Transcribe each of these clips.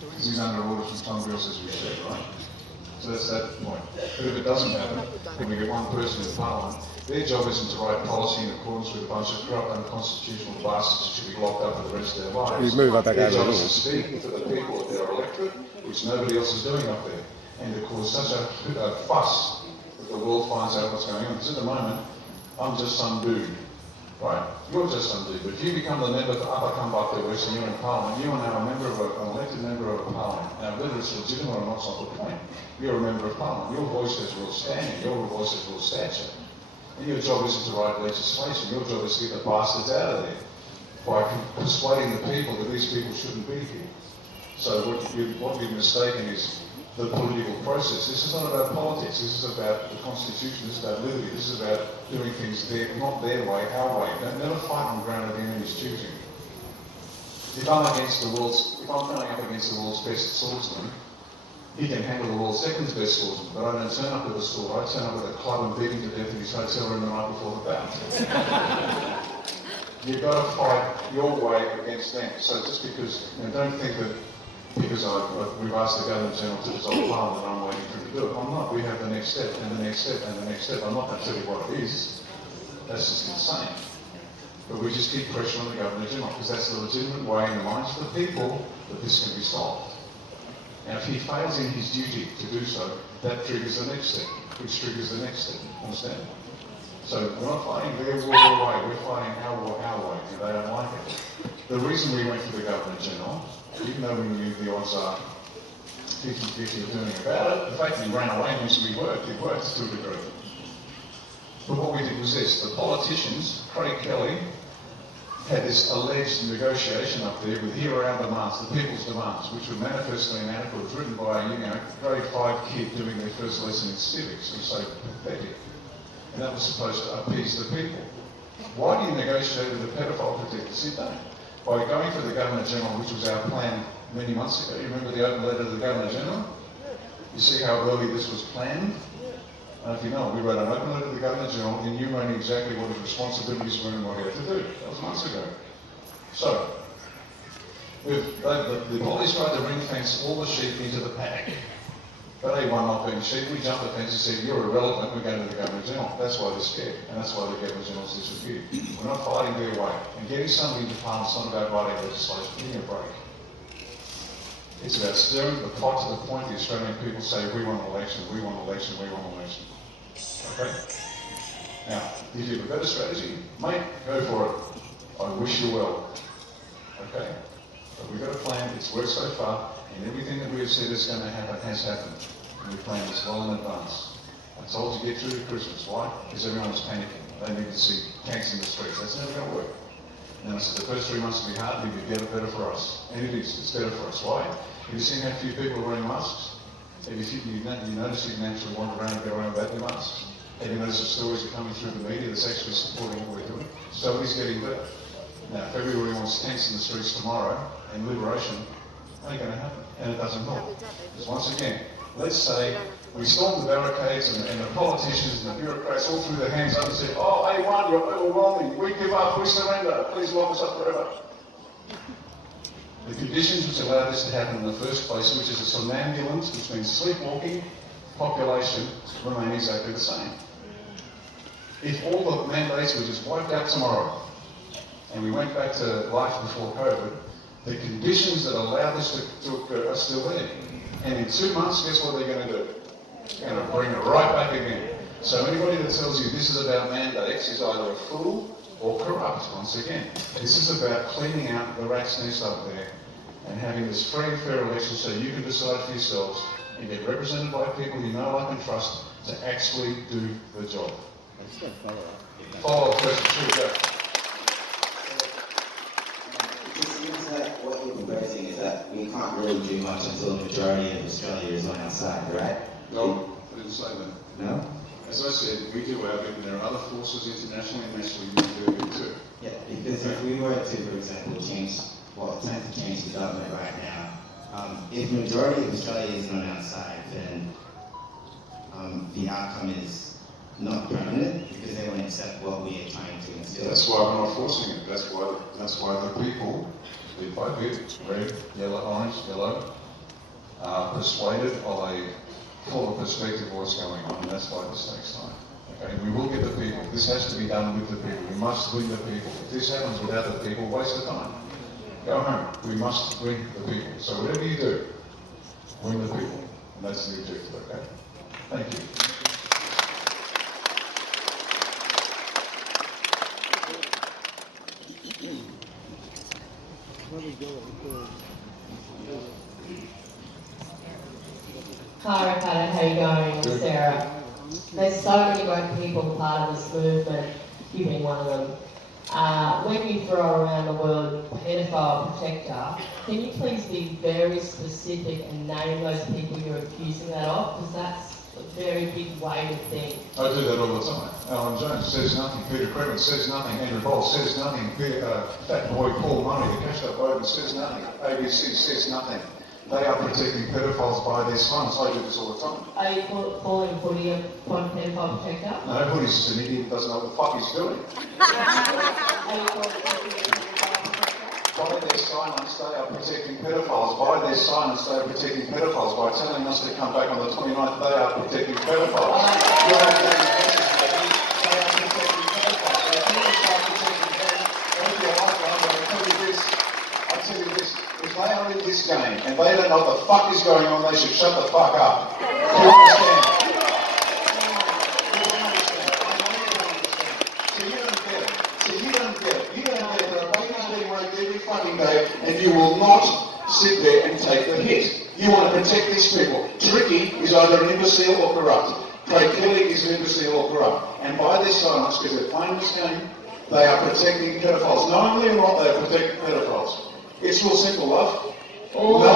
because he's under orders from somebody else, as we said, right? So that's that point. But if it doesn't happen, and we get one person in Parliament, their job isn't to write policy in accordance with a bunch of corrupt, unconstitutional bastards who should be locked up for the rest of their lives. Their job is to speak to the people of their electorate, which nobody else is doing up there, and to cause such a fuss that the world finds out what's going on. Because at the moment, I'm just some dude, right? You're just some dude. But if you become the member for Upper Canberra West and you're in Parliament, you are now a member of an elected member of a Parliament. Now, whether it's legitimate or not, it's not the point. You're a member of Parliament. Your voice has real standing. Your voice has real stature. And your job isn't to write legislation. Your job is to get the bastards out of there by persuading the people that these people shouldn't be here. So what you've mistaken is the political process. This is not about politics. This is about the Constitution. This is about liberty. This is about doing things not their way, our way. Don't never fight on ground of the enemy's choosing. If I'm going up against the world's best swordsman, he can handle the world's second best swordsman, but I don't turn up with a sword. I turn up with a club and beat him to death in his hotel room the night before the bout. You've got to fight your way against them. So just because, don't think that because we've asked the Governor-General to dissolve Parliament and I'm waiting for him to do it. I'm not. We have the next step and the next step and the next step. I'm not going to tell you what it is. That's just insane. But we just keep pressure on the Governor-General because that's the legitimate way in the minds of the people that this can be solved. Now, if he fails in his duty to do so, that triggers the next step, which triggers the next step. Understand? So we're not fighting their way, we're fighting our way, and they don't like it. The reason we went for the Governor-General, even though we knew the odds are 50-50 of doing about it, the fact that he ran away means it worked to a degree. But what we did was this: the politicians, Craig Kelly, had this alleged negotiation up there with here are our demands, the people's demands, which were manifestly inadequate. It was written by a grade 5 kid doing their first lesson in civics. It was so pathetic. And that was supposed to appease the people. Why do you negotiate with the pedophile protector? Sit down. By going for the Governor-General, which was our plan many months ago. You remember the open letter to the Governor-General? You see how early this was planned? And if you know, we wrote an open letter to the Governor-General enumerating exactly what his responsibilities were and what he had to do. That was months ago. So, the police tried to ring fence all the sheep into the paddock. But they won not being sheep. We jumped the fence and said, you're irrelevant, we're going to the Governor-General. That's why they're scared, and that's why the Governor-General's disappeared. We're not fighting their way. And getting somebody into Parliament's not about writing legislation. Give me a break. It's about stirring the pot to the point the Australian people say, we want an election, we want an election, we want an election. Okay? Now, if you have a better strategy, mate, go for it. I wish you well. Okay? But we've got a plan, it's worked so far, and everything that we have said is going to happen has happened. And we planned this well in advance. I told you get through to Christmas. Why? Because everyone was panicking. They need to see tanks in the streets. That's never going to work. And I said the first 3 months will be hard, but it'll get better for us. And it is. It's better for us. Why? Have you seen how few people are wearing masks? Have you noticed you can actually wander around and go around without your masks? Have you noticed the stories are coming through the media that's actually supporting what we're doing? So it is getting better. Now, if everybody wants tanks in the streets tomorrow and liberation, it ain't going to happen. And it doesn't help. Because once again, let's say we stormed the barricades and the politicians and the bureaucrats all threw their hands up and said, oh, A1, you're overwhelming. We give up. We surrender. Please lock us up forever. The conditions which allowed this to happen in the first place, which is a somnambulance, which means sleepwalking, population, remain exactly the same. If all the mandates were just wiped out tomorrow and we went back to life before COVID, the conditions that allow this to occur are still there. And in 2 months, guess what they're going to do? They're going to bring it right back again. So anybody that tells you this is about mandates is either a fool or corrupt, once again. This is about cleaning out the rat's nest up there and having this free and fair election so you can decide for yourselves and get represented by people you know, like and trust to actually do the job. Follow up question, sure, go. What you're proposing is that we can't really do much until the majority of Australia is on our side, right? No, I didn't say that. No? As I said, we do our bit, and there are other forces internationally and nationally who do their bit too. Yeah, because if we were to, for example, attempt to change the government right now, if the majority of Australia is on our side, then the outcome is not permanent because they won't accept what we are trying to instill. That's why we're not forcing it. That's why the people bit by bit, red, yellow, orange, yellow, persuaded of a fuller perspective of what's going on, and that's why this takes time. Okay, we will get the people. This has to be done with the people. We must win the people. If this happens without the people, waste of time. Go home. We must win the people. So whatever you do, win the people. And that's the objective, okay? Thank you. Hi Riccardo, how are you going? I'm Sarah. There's so many great people part of this movement, you being one of them. When you throw around the word pedophile protector, can you please be very specific and name those people you're accusing that of? Because that's a very big way to think. I do that all the time. Alan Jones says nothing, Peter Craven says nothing, Andrew Bolt says nothing, Fat Boy Paul Money, the cashed up Bowden says nothing, ABC says nothing. They are protecting pedophiles by their sons. I do this all the time. Are you calling Footy a pedophile protector? No, Footy's just an idiot who doesn't know what the fuck he's doing. Are you calling Footy a pedophile protector? By their silence, they are protecting pedophiles. By their silence, they are protecting pedophiles. By telling us to come back on the 29th, they are protecting pedophiles. You're not getting the message, lady. They are protecting pedophiles. If you want to start protecting them, don't be a lifeline, but I tell you this, if they are in this game and they don't know what the fuck is going on, they should shut the fuck up. Do you understand? So you don't get it. You don't get it. There are babies being raped every fucking day, and you will not sit there and take the hit. You want to protect these people. Tricky is either an imbecile or corrupt. Craig Kelly is an imbecile or corrupt. And by their silence, because they're playing this game, they are protecting pedophiles. Knowingly or not, they are protecting pedophiles. It's real simple, love. All I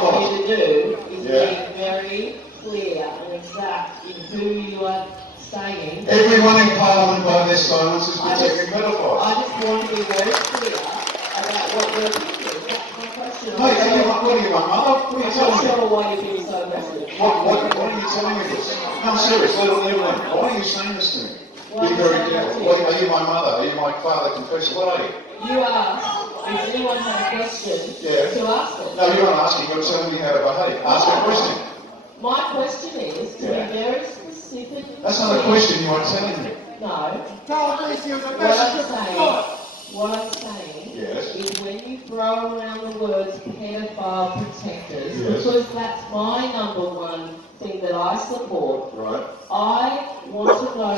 want you to do is be very clear and exact in who you are saying. Everyone in Parliament by their silence is protecting pedophiles. I just want to be very clear about what you're thinking. That's my question. Hey, what are you, my mother? What are you I'm telling not me? sure why you're being so aggressive. What are you telling me this? No, I'm serious. Let it alone. Why are you saying this to me? Be very careful. Are you my mother? Are you my father? Confessor? What are you? You asked if anyone had a question to ask them. No, you're not asking. You're telling me how to behave. Ask a question. My question is to be very specific. That's not a question. You are telling me. No. What I'm saying is when you throw around the words pedophile protectors, because that's my number one thing that I support, Right. I want to know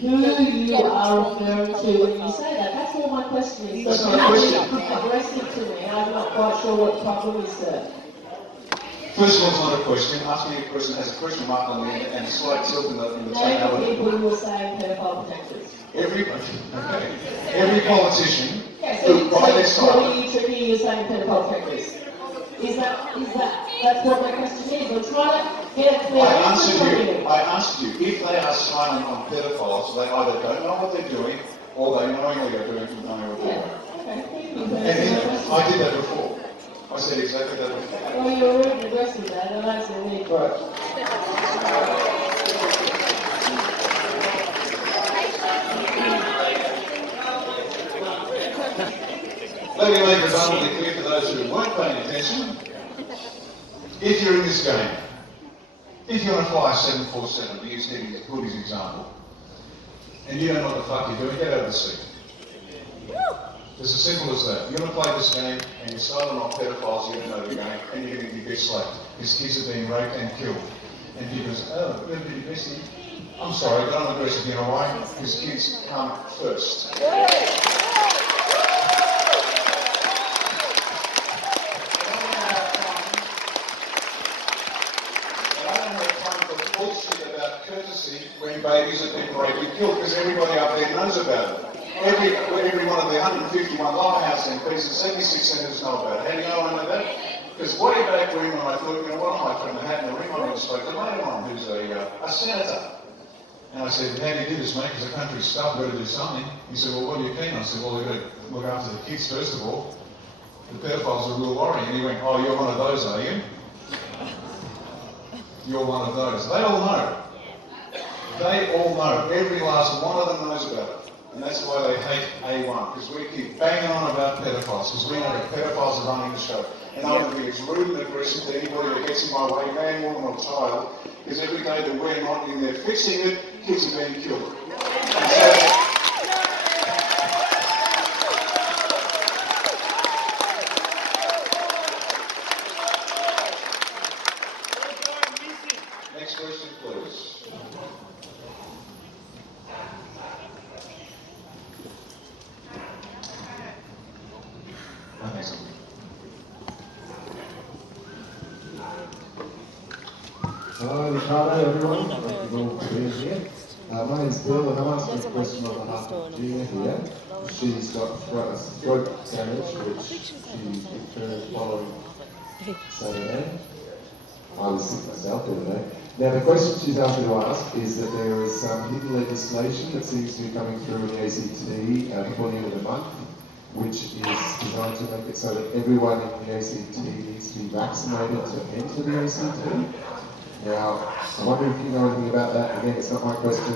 who you are referring to when you say that. That's all my question is. That's not a question. Aggressive to me. I'm not quite sure what the problem is, sir. First of all, it's not a question. Asking a question has a question mark on the end and a slight tilt in the Name tonality. people who are saying pedophile protectors. Every politician So who by their what side. are you tricky you're saying pedophile protectors? That's what my question is. I'm trying to get a clear answer from you. I answered you, if they are silent on pedophiles, they either don't know what they're doing, or they knowingly are doing it knowing what they're doing. Okay, thank you. And I did that before. I said exactly that before. Well, you're already addressing that, and I don't see the need for it. Let me make it abundantly clear to those who weren't paying attention. If you're in this game, if you're going to fly a 747, to use Goody's example, and you don't know what the fuck you're doing, get out of the seat. It's as simple as that. You're going to play this game, and you're silent on pedophiles, you don't know the game, and you're going to get slapped. His kids are being raped and killed. And people say, oh, a little bit aggressive. I'm sorry, but I'm aggressive, you know why? Because kids come first. Bullshit about courtesy when babies are being raped and killed, because everybody up there knows about it. Every one of the 151 lighthouse MPs and 76 senators know about it. How do you know I know that? Because way back when I thought, you know what, I might throw my hat in the ring, I went and spoke to Amos, who's a senator. And I said, how do you do this, mate? Because the country's stuffed, we've got to do something. He said, well, what are you keen on? I said, well, we've got to look after the kids first of all. The pedophiles are a real worry. And he went, oh, you're one of those, are you? You're one of those. They all know. They all know. Every last one of them knows about it. And that's why they hate A1, because we keep banging on about pedophiles, because we know that pedophiles are running the show. And I'm going to be as rude and aggressive to anybody that gets in my way, man, woman or child, because every day that we're not in there fixing it, kids are being killed. And so, next question, please. Hello, Riccardo, everyone. Thank you all for being here. My name's Bill, and I'm asking a question on behalf of Gina here. She's got throat damage, which she experienced following Saturday. I was sick myself the other day. Now, the question she's asked me to ask is that there is some hidden legislation that seems to be coming through in the ACT before the end of the month, which is designed to make it so that everyone in the ACT needs to be vaccinated to enter the ACT. Now, I wonder if you know anything about that. Again, it's not my question.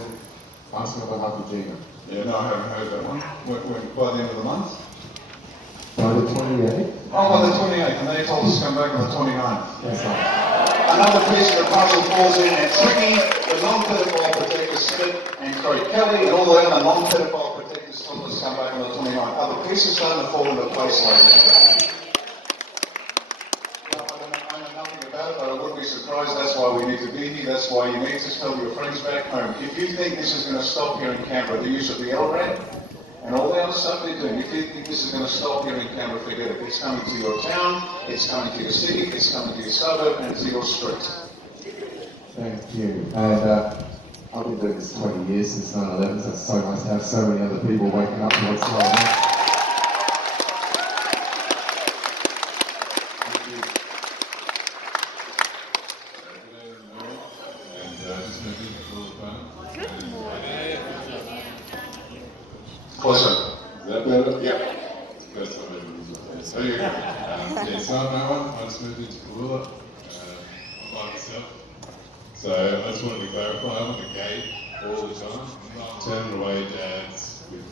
Asking on behalf of Gina. Yeah, no, I haven't heard that one. When, by the end of the month? By the 28th? Oh, by the 28th, and they told us to come back on the 29th. That's right. Another piece of the puzzle falls in, and Tricky, the non-pedophile protectors, Spelt and Craig Kelly, and all the other non-pedophile protectors told us to come back on the 29th. Are the pieces starting to fall into place, ladies and gentlemen? I know nothing about it, but I wouldn't be surprised. That's why we need to be here. That's why you need to tell your friends back home. If you think this is going to stop here in Canberra, the use of the LRAD and all the other stuff they're doing, if you think this is going to stop here in Canberra, forget it. It's coming to your town, it's coming to your city, it's coming to your suburb, and to your street. Thank you. And I've been doing this 20 years since 9/11, so it's so nice to have so many other people waking up to what's going on. Closer. Is that better? Yeah. First time I've ever used my phone. So yeah, it's not no one. I just moved into Koola. I'm by myself. So I just wanted to clarify, I'm on the gate all the time. I'm not turning away dads with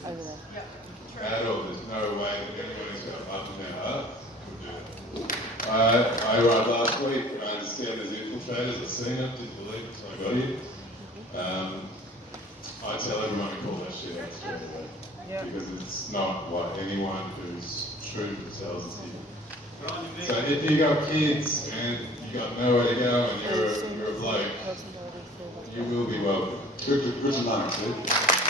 that, or there's no way that anybody's got up in their heart would do it. I arrived last week. I understand there's infiltrators. I've seen it, didn't believe it until I got here. I tell everyone to call that shit out straight away. Because it's not what anyone who's true tells us here. So if you got kids and you got nowhere to go and you're a bloke, you will be welcome. Good to know, dude.